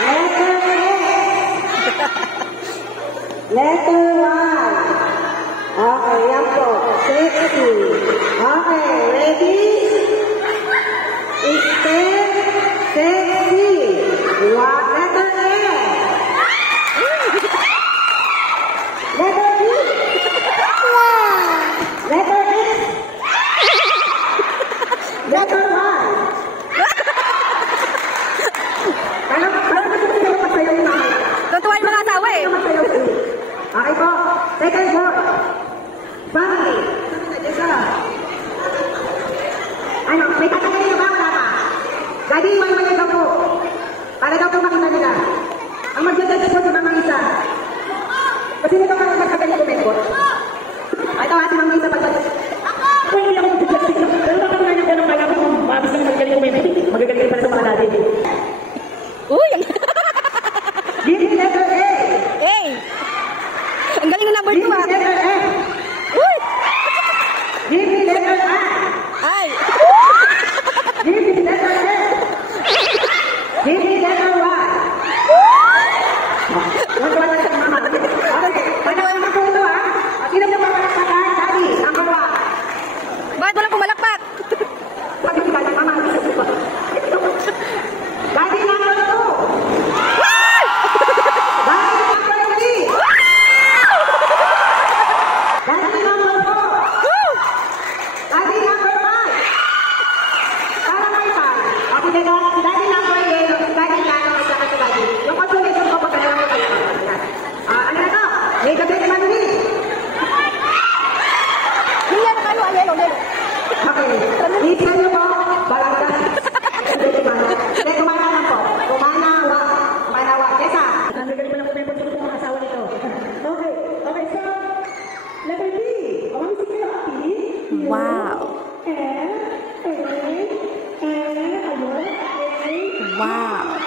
Letter S. Letter Y. Okay, yan po. Sexy. Okay, ready? Step sexy. What? Letter S. Letter B. Letter X. Letter Y. Tutuwa yung mga asawa eh. Okay po. Second word. Family. Ano? May tatagayin na ba? Wala pa? Daddy, iwan mo daw po. Para daw po makita nila. Ang mag-judge po sa mga isa. Kasi nito ka magkagaling kumembot. Ito ate mga isa pag-judge. Ako hindi ako mag-judge. Pero bakit nga ko nang malaman kung mabis lang magagaling kumembot? Magagaling pa rin sa mga daddy. Uy! Give me letter A. Hey! Ang galing ng number 2 Give me ah. letter F. Uy! Give me letter I. Ay! Give me letter S. Give me letter Y. Okay, panawan mo po ito ha. Sino mo papalakpakan? Daddy, number 1. Bakit walang pumalakpak? Bakit hindi ka lang mama? Daddy, number 2. Daddy, number 3. Daddy, number 4. Daddy, number 5. Para may time. Okay, daddy number 8. Daddy, number 5. Daddy. Yung consolation ko, pagkailangan ko kayo. Ano na to? May gabi naman ni. Hindi yan kayo, yellow. Okay. Isa niyo po. Barangay. Hindi, kumana lang po. Kumanawa. Kumanawa. Kesa. Ang magaling pa lang kumembot sa mga asawa nito. Okay. Okay, so, letter B. Awang si kayo, Ati. Wow! Ayun. Wow!